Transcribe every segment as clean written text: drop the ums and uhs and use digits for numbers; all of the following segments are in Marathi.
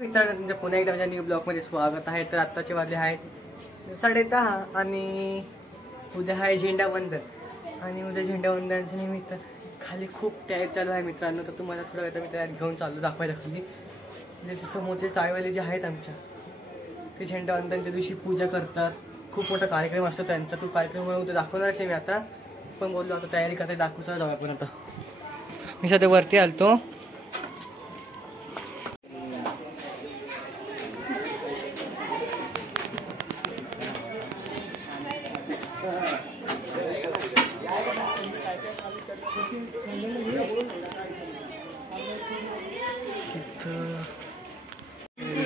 मित्रांनो तुमच्या पुन्हा एकदा माझ्या न्यू ब्लॉगमध्ये स्वागत आहे। तर आत्ताचे वाजले आहेत 10:30 आणि उद्या आहे झेंडावंदन आणि उद्या झेंडावंदनाच्या निमित्त खाली खूप तयारी चालू आहे मित्रांनो। तर तुम्हाला थोडा वेळ मी तयारी घेऊन चाललो दाखवायला खाली। म्हणजे समोरचे चाळीवाले जे आहेत आमच्या ते झेंडावंदनच्या दिवशी पूजा करतात। खूप मोठा कार्यक्रम असतो त्यांचा। तो कार्यक्रम मला उद्या दाखवणारच आहे मी आता, पण बोललो आता तयारी करते दाखवूचा जाऊ आपण आता। मी सध्या वरती आलतो।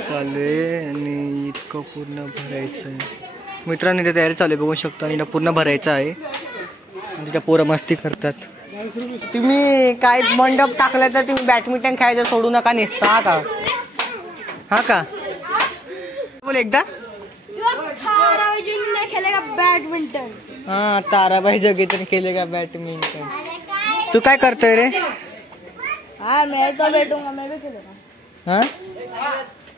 चालू आहे आणि इतकं पूर्ण भरायचं आहे मित्रांनो। इथे तयारी चालू आहे बघू शकता आणि पूर्ण भरायचं आहे आणि त्या पोरं मस्ती करतात। तुम्ही काय मंडप टाकला तर तुम्ही बॅडमिंटन खेळायचं सोडू नका नेसता हा का? हा का बोल एकदा खेलेगा बैडमिंटन। हाँ ताराबाई जगेतन खेलेगा बैडमिंटन। तू काय करतोय रे? हाँ मैं तो बैठूंगा, मैं भी खेलूंगा। हाँ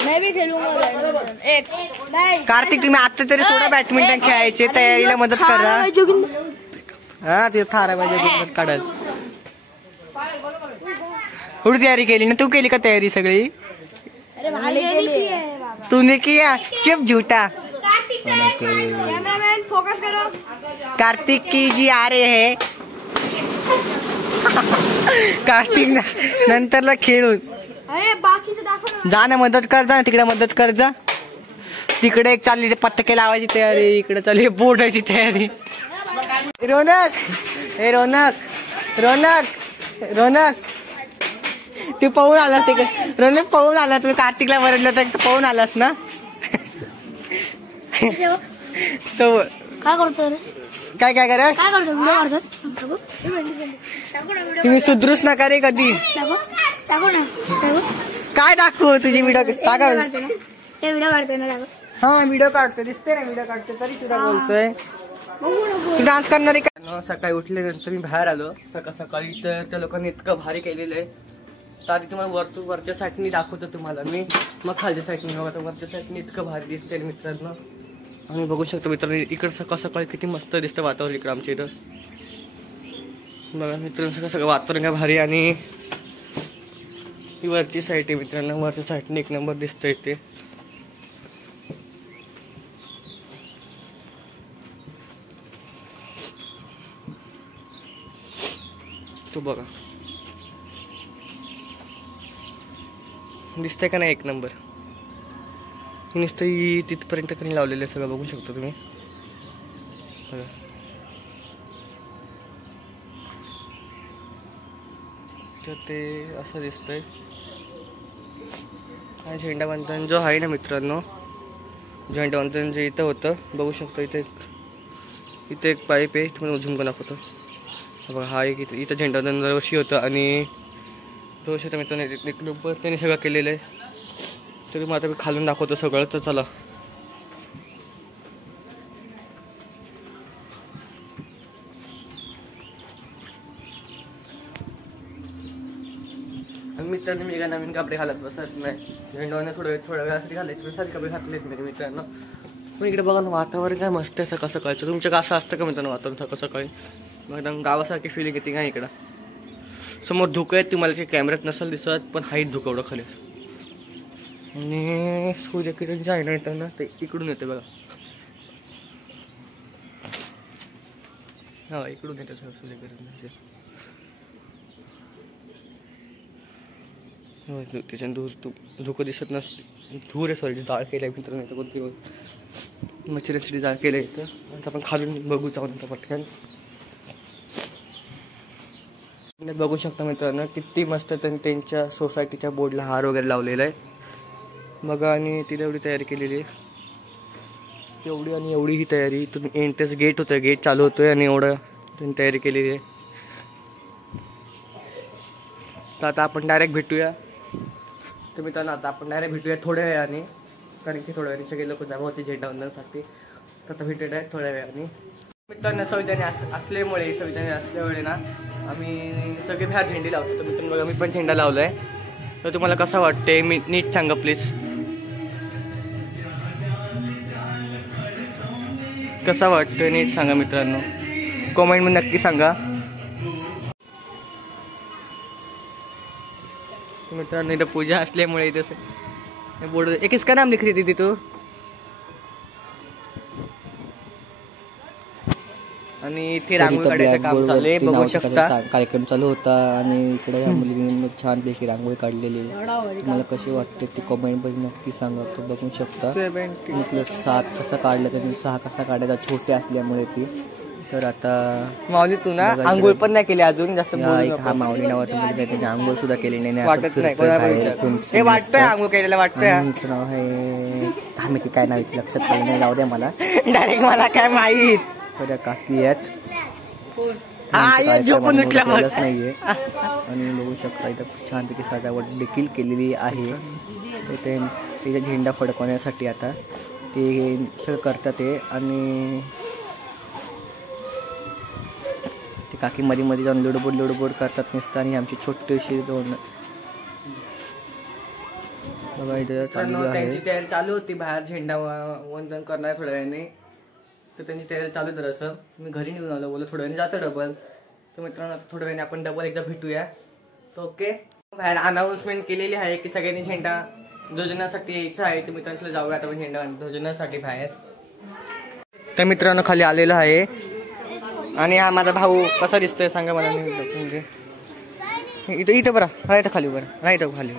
मैं भी खेलूंगा बैडमिंटन। एक नहीं कार्तिक तुम्ही आता तरी सोडा बॅडमिंटन खेळायचे, तयारीला मदत करा। हा ते ताराबाई जगेतन काढाल थोडी तयारी केली ना? तू केली का तयारी सगळी? अरे भाई तूने किया चुप झूठा। कैमरामैन फोकस करो। कार्तिक की जी आ रहे हैं कार्तिक नंतरला खेळून। अरे बाकीचं दाखव ना। जा ना मदत कर जा, तिकडे मदत कर जा। तिकडे एक चालली ते पत्ते लावायची तयारी, इकडे चालली बोटायची तयारी। रोनक हे रोनक रोनक रोनक तू पळून आलास तिकडे। रोनक पळून आला, तू कार्तिकला वरडलं तर पळून आलास ना? तो काय करतो रे? काय काय करस? काय करतो? व्हिडिओ करतो। तुम्ही सुधरूच नका रे कधी। टाकू ना काय दाखवू तुझी व्हिडिओ टाका? ते व्हिडिओ काढते ना टाकू। हा व्हिडिओ काढतो, दिसते ना व्हिडिओ काढतो तरी तुला बोलतोय। तू डान्स करणार आहे का? सकाळी उठल्यानंतर मी बाहेर आलो सकाळ सकाळी, तर त्या लोकांनी इतकं भारी केलेलं आहे। तर आधी तुम्हाला वरच्या साईडनी दाखवतो तुम्हाला मी, मग खालच्या साईडनी बघा। तर वरच्या साईडनी इतकं भारी दिसते मित्रांनो। आम्ही बघू शकतो मित्रांनो इकडं सकाळ सकाळी किती मस्त दिसतं वातावरण इकडं आमच्या इथं बघा मित्रांनो। सगळं वातावरण काय भारी आणि ही वरची साईड आहे मित्रांनो। वरच्या साईडने एक नंबर दिसतंय ते। तो बघा दिसतंय का नाही एक नंबर। नुसतं तिथपर्यंत त्यांनी लावलेलं आहे सगळं बघू शकता तुम्ही बघा। तर ते असं दिसतंय आणि झेंडावंदन जो आहे ना मित्रांनो, झेंडावंदन जे इथं होतं बघू शकतो। इथे एक पाईप आहे, तुम्हाला झूम करून दाखवतो बघा। हा एक इथं झेंडावंदन दरवर्षी होतं आणि दोनशे मित्रांनो एक नंबर त्यांनी सगळं केलेलं आहे। तरी मग आता मी खालून दाखवतो सगळं, तर चला। मित्रांनो मी नवीन कपडे घालत बसत नाही, झेंडावंदन थोड्या वेळासाठी घालायचे सारे कपडे घातलेत मी मित्रांनो। पण इकडे बघा ना वातावरण काय मस्त आहे सकाळ सकाळचं। तुमच्या कसं असतं का मित्रांनो वातावरण सकाळ सकाळी? मग एकदम गावासारखी फिलिंग येते का इकडं? समोर धुकं आहेत, तुम्हाला काही कॅमेऱ्यात नसेल दिसत पण हाईट धुकं एवढं खाली आणि सूर्यकिरण जे आहे ना येतं ना ते इकडून येते बघा। हा इकडून येते सगळं सूर्यकिरण। त्याच्यानं धुकं दिसत नसते, धूर आहे सॉरी जाळ केलं आहे मित्रांनो इथं कोणती मच्छरांसाठी जाळ केलं आहे इथं। आता आपण खालून बघू जाऊन आता पटकन। बघू शकता मित्रांनो किती मस्त त्यांच्या सोसायटीच्या बोर्डला हार वगैरे लावलेला आहे बघा। आणि तिने एवढी तयारी केलेली आहे, एवढी आणि एवढी ही तयारी। तुम्ही एंट्रन्स गेट होतोय, गेट चालू होतोय आणि एवढं त्यांनी तयारी केलेली आहे। तर आता आपण डायरेक्ट भेटूया तर मित्रांनो, आता आपण डायरेक्ट भेटूया थोड्या वेळाने, कारण की थोड्या वेळाने सगळे लोक जमा होते झेंडावंदनासाठी। तर आता भेटूया डायरेक्ट थोड्या वेळाने मित्रांनो। संविधानी असल्यामुळे ना आम्ही सगळे बाहेर झेंडे लावतो। तर मित्रांनो बघा मी पण झेंडा लावलाय, तर तुम्हाला कसं वाटते मी नीट सांगा प्लीज। कसा वाटतोय नीट सांगा मित्रांनो, कमेंट मध्ये नक्की सांगा. मित्रांनो इथं पूजा असल्यामुळे इथं बोर्ड एक इसका नाम लिख रही थी तू. आणि इथे रांगोळी काढायचं काम चालू आहे, बघू शकता. कार्यक्रम चालू होता आणि इकडे या मुलीने छान पैकी रांगोळी काढलेली. मला कशी वाटते ती कमेंट मध्ये नक्की सांगा. तो बघू शकता म्हटलं 7 कसा काढला त्यांनी, 6 कसा काढायचा, छोटे असल्यामुळे ती. तर आता माऊली तू ना आंघोळ पण नाही केली अजून, जास्त हा माऊली नावाचा मुलगा त्याची आंघोळ सुद्धा केली नाही. वाटत नाही वाटतंय आंघोळ केलेलं वाटतंय. नाव आहे काय माहिती, काय नावाची लक्षात नाही, जाऊ द्या मला डायरेक्ट, मला काय माहित. तर काकी आहेत झोपून उठल्याच नाहीये. आणि बघू शकता इथं छानपैकी सजावट देखील केलेली आहे. ते तिचा झेंडा फडकवण्यासाठी आता ते सगळं करतात ते. आणि ते काकी मध्ये मध्ये जाऊन लुडबुड करतात नुसतं. आणि आमची छोटीशी दोन बघा इथं त्यांची तयारी चालू होती, बाहेर झेंडा वंदन करणार थोड्या वेळाने. तर त्यांची तयारी चालू तर असं मी घरी निघून आलो, बोललो थोड्या वेळाने जातं डबल. तर मित्रांनो थोड्या वेळाने आपण डबल एकदा भेटूया. तर ओके, बाहेर अनाउन्समेंट केलेली आहे की सगळ्यांनी झेंडा ध्वजनासाठी यायचं आहे. तर मित्रांनो जाऊया आता झेंडा ध्वजनासाठी बाहेर. तर मित्रांनो खाली आलेला आहे. आणि हा माझा भाऊ कसा दिसतोय सांगा मला. म्हणजे इथं इथं बरं राहतं खाली, बरं राहतं खाली.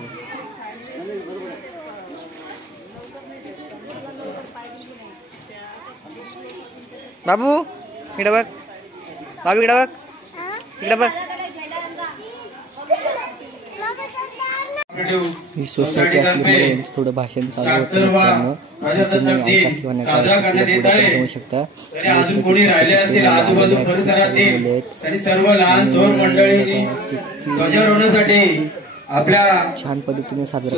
बाबू इकडे बघ, बाबू इकडे बघ, इकडे बघ. ही सोसायटी असल्यामुळे यांचं थोडं भाषण चालू होतं मित्रांनो. होऊ शकता छान पद्धतीने साजरा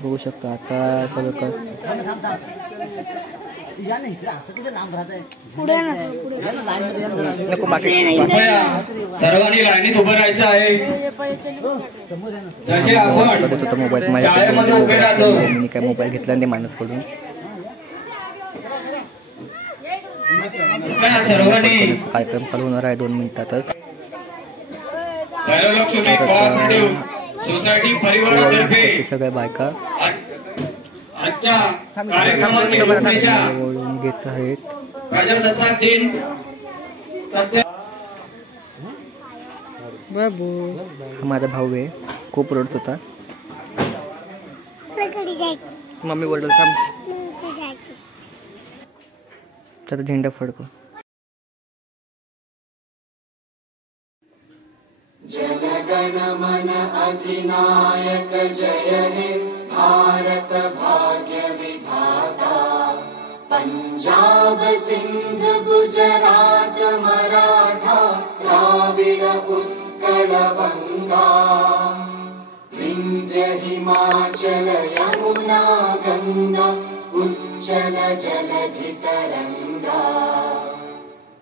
बघू शकता. आता सगळं सर्वांनी लाईनीत उभं राहायचं आहे. जसे आपण मोबाईल मी काय मोबाईल घेतला ते माणूस कडून. सर्वांनी कार्यक्रम चालू होणार आहे 2 मिनिटातच. सोसायटी परिवारातर्फे सगळ्या बायका आजच्या कार्यक्रमाची रूपरेषा ओळखून घेत आहेत. प्रजासत्ताक दिन बाबू माझा भाऊ आहे, खूप रडत होता. मम्मी बोलत थांब. तर झेंडा फडको. जनगण मन अधिनायक जय हे भारत भाग्य विधाता. पंजाब सिंध गुजरात मराठा द्राविड उत्कल बंगा. विंध्य हिमाचल यमुना गंगा उच्चल जलधि तरंगा.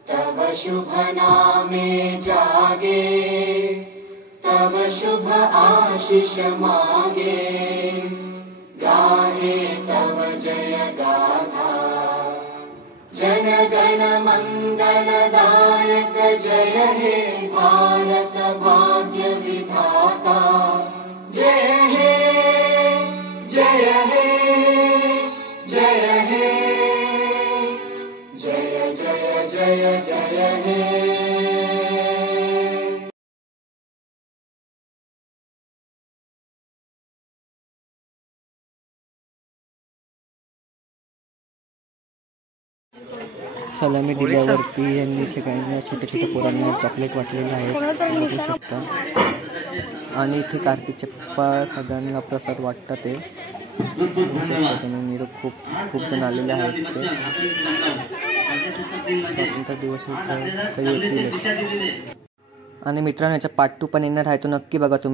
तव शुभ नामे जागे तव शुभ आशीष मागे. गाहे तव जय गाथा. जनगण मंगलदायक जय हे भारत भाग्य विधाता. जय हे जय हे जय हे जय जय जय जय हे. सलामी दिल्यावरती यांनी सगळ्यांना छोट्या छोट्या पोरांना चॉकलेट वाटलेलं आहे, बघू शकता. आणि इथे कार्तिकचे पप्पा सगळ्यांना प्रसाद वाटतात. ते निरोप खूप खूप जण आलेले आहेत तिथे. स्वातंत्र्य दिवस आणि मित्रांनो याचा पार्ट 2 पण येणार आहे, तो नक्की बघा तुम्ही.